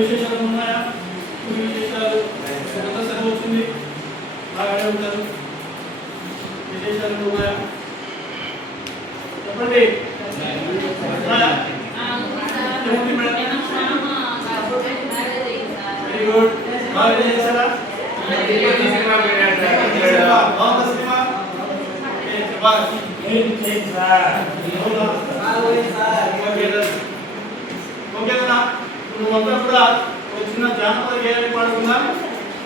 విశేషాలు ఉన్నాయా? విశేషాలు కొత్త సెలవు వచ్చింది, బాగానే ఉంటారు. విశేషాలు ఉన్నాయా? చెప్పండి. Very good. బాగా చేశారా? ఓకేనా? నువ్వంతా కూడా ఒక చిన్న జానపద గేయాన్ని పాడుకుందాం.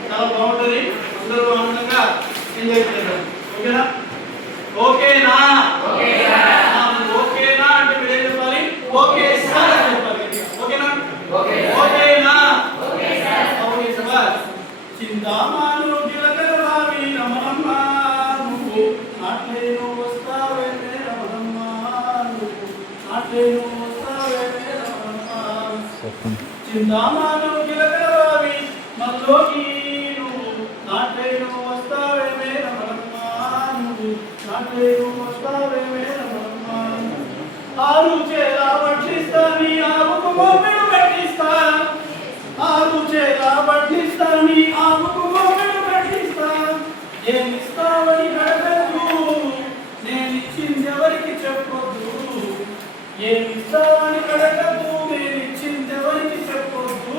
చాలా బాగుంటుంది. అందరూ ఆనందంగా ఎంజాయ్ చేద్దాం. ఓకేనా? ఓకేనా? ఓకేనా అంటే మీరు ఏం చెప్పాలి? ఓకే సార్ అని చెప్పాలి. ఓకేనా? ఓకేనా? Okay sir. చింతామాను గిలకల భావి రమణమ్మ నువ్వు నాట్లేను వస్తావే రమణమ్మ నువ్వు నాట్లేను వస్తావే రమణమ్మ. చింతామాను గిలకల భావి మనలోకి నువ్వు నాట్లేను వస్తావే రమణమ్మ నువ్వు నాట్లేను వస్తావే రమణమ్మ. ఆరు చేలా పట్టిస్తాని ఆవుకు మోపెడు పెట్టిస్తా, ఆరు చేలా పట్టిస్తాని ఆవుకు మోపెడు పెట్టిస్తా. ఏమిస్తావని అడగద్దు, నేనిచ్చింది ఎవరికి చెప్పొద్దు. ఏమిస్తావని అడగద్దు, నేనిచ్చింది ఎవరికి చెప్పొద్దు.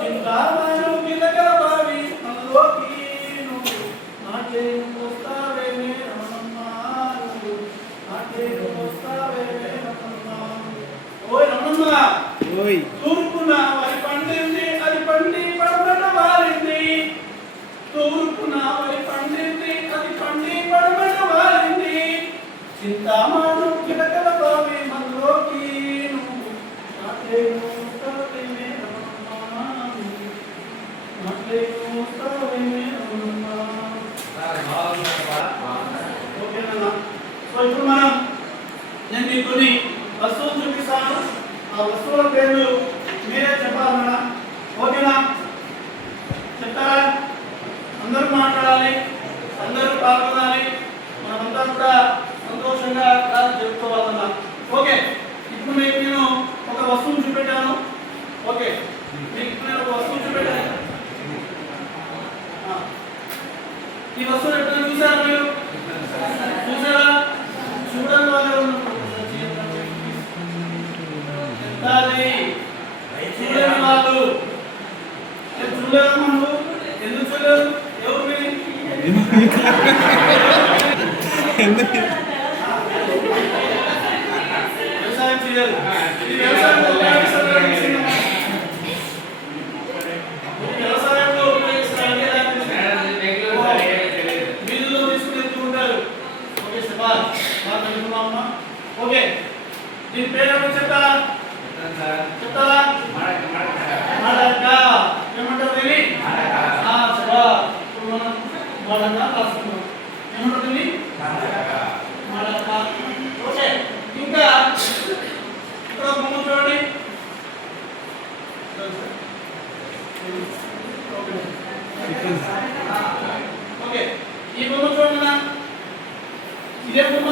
చింతామాను గిలకల బావి మనలోకి నువ్వు నాట్లేను వస్తావే రమణమ్మ నువ్వు నాట్లేను వస్తావే రమణమ్మ. ఓయ్ రమణమ్మ, తూర్పున వరి పండింది అది పండి పడమట వారింది. తూర్పున వరి పండింది అది పండి పడమట వారింది. చింతామాను గిలకల బావి మనలోకి నువ్వు నాట్లేను వస్తావే రమణమ్మ నువ్వు నాట్లేను వస్తావే రమణమ్మ. ఓకేనా? సో ఇప్పుడు నేను మీకు కొన్ని వస్తువులు చూపిస్తాను. ఆ వస్తువుల పేర్లు మీరే చెప్పాలన్నా. ఓకేనా? చెప్తారా? అందరూ మాట్లాడాలి, అందరూ పాల్గొనాలి. మనమంతా కూడా సంతోషంగా చెప్పుకోవాలన్నా. ఓకే, ఇప్పుడు మీకు నేను ఒక వస్తువును చూపెట్టాను. ఓకే, మీకు నేను ఒక వస్తువు చూపెట్టాను. ఈ వస్తువులు ఎప్పుడైనా చూసారా? మీరు చూసారా? చూడండి. వాళ్ళు చూడండి. వాళ్ళు చూడలేదమ్మా. నువ్వు ఎందుకు చూడలేదు? ఎవరు మీరు? వ్యవసాయం చేయాలి. ఇది వ్యవసాయంలో ఉపయోగిస్తారా? వ్యవసాయంలో వీధుల్లో తీసుకుని ఉంటారు. ఓకే శబాష్, బాగా అనుకున్నామమ్మా. ఓకే, దీని పేరు చెప్తారా? చెప్తారా? మడక. ఏమంటారు దీన్ని? మడక రాసుకున్నాం. ఏమంటారు దీన్ని? మడక. ఓకే, ఇంకా ఇక్కడ బొమ్మ చూడండి. ఓకే, ఈ బొమ్మ చూడండి. ఇదే బొమ్మ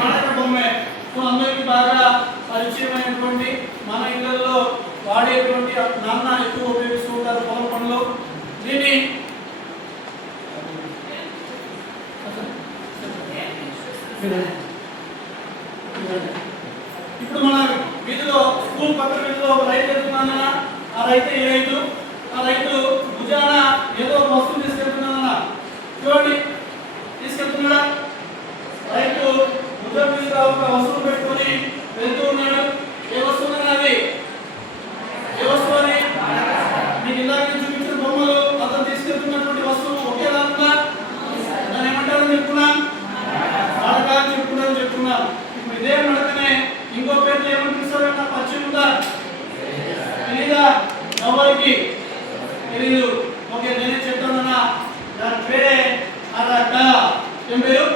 మడక బొమ్మే. సో అందరికి బాగా పరిచయమైనటువంటి, మన ఇళ్లలో వాడేటువంటి నాన్న ఎక్కువ ఉపయోగిస్తూ ఉంటారు పొలం పనులు. దీన్ని ఇప్పుడు మన వీధిలో స్కూల్ పక్కన వీధిలో ఒక రైతు వెళ్తున్నానన్నా, ఆ రైతు ఏ రైతు? ఆ రైతు భుజాన ఏదో ఒక వస్తువు తీసుకెళ్తున్నానన్నా. చూడండి, తీసుకెళ్తున్నాడా? రైతు భుజం మీద ఒక వస్తువు పెట్టుకొని వెళ్తూ ఉన్నాడు. ఏ వస్తువు అది? ఏ వస్తువు అది? మీకు ఇందాక చూపించిన బొమ్మలు అతను తీసుకెళ్తున్నటువంటి వస్తువు ఒకేలా ఉందా? దాన్ని ఏమంటారని చెప్పుకున్నాం? మడక అని చెప్పుకున్నాం. ఇప్పుడు ఇదే మడకనే ఇంకో పేరు ఏమని పిలుస్తారు? నాకు పరిచయం ఉందా? తెలీదా? ఎవరికి తెలీదు. ఓకే, నేనే చెప్తానన్నా. దాని పేరే అరక. ఏం పేరు?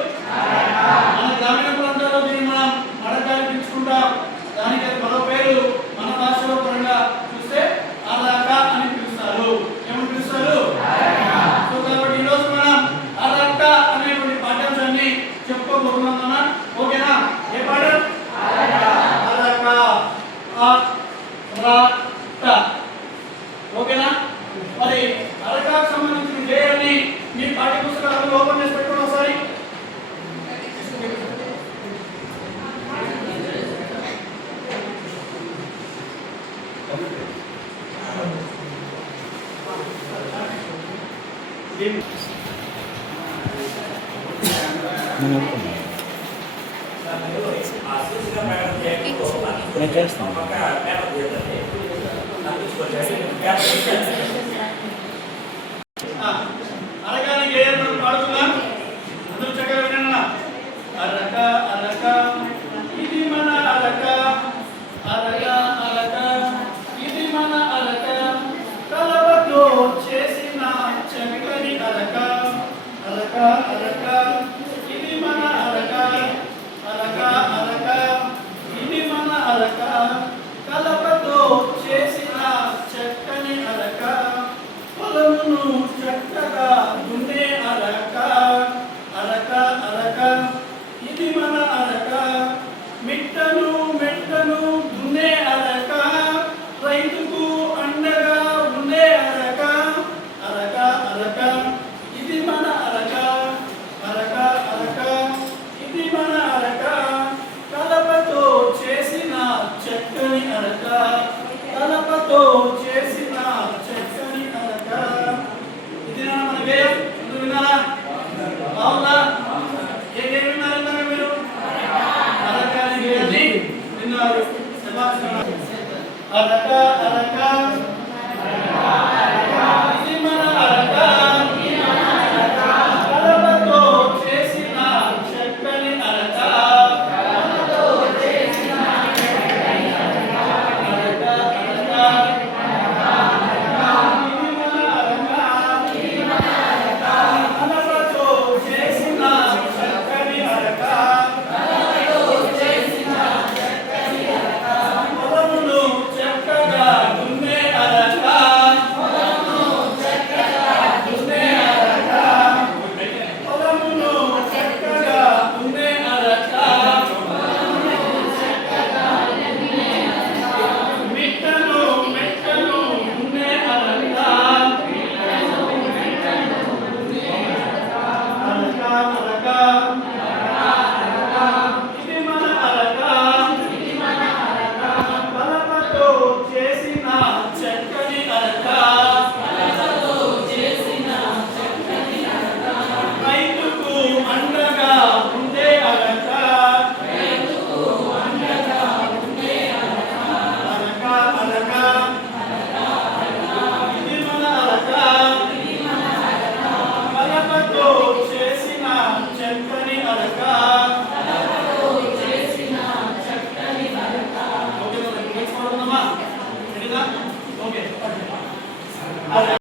మన గ్రామీణ ప్రాంతాల్లో దీన్ని మనం అడగాలి పిలుచుకుంటాం. దానికి మరో పేరు మన భాషలో పరంగా చూస్తే అరక అని పిలుస్తారు. ఏమని పిలుస్తారు? సో కాబట్టి ఈరోజు మనం అరక అనేటువంటి పాఠ్యాంశాన్ని చెప్పుకోబోతున్నాం. ఓకేనా? ఏ పాఠం? అరక. ఓకేనా? మరి అరకాకు సంబంధించిన గేయాన్ని మీ పాఠ్య పుస్తకాలను ఓపెన్ చేసి పెట్టుకోండి ఒకసారి. నేను చేస్తాను. అరకాని గేయాన్ని మనం పాడుతున్నాం. అందరూ చక్కగా వినండి. అరక అరక ఇది మన అరక, అరక అరక ఇది మన అరక, కలవతో చేసిన చక్కని అరక, అరక అరక ఇది మన అరక, అరక అరక ఇది మన అరక, కలవతో చేసిన చక్కని అరక, పొలమును చక్కగా దున్నే అరక, అరక అరక ఇది మన అరక, మిట్టను మెట్టను దున్నే అరక, రైతుకు అండగా ఉండే అరక, అరక అరక ఇది మన అరక, అరక అరక ఇది మన అరక, కలపతో చేసిన చక్కని అరక, కలపతో చేసిన చక్కని అరక. ఇది మన గేయం. అందరూ విన్నారా? బాగుందా? ఏ గేయం విన్నారు మీరు? అరక అనే గేయాన్ని విన్నారు. శభాష్. అరక అరక ఇది మన అరక, కలపతో చేసిన చక్కని అరక, అరక అరక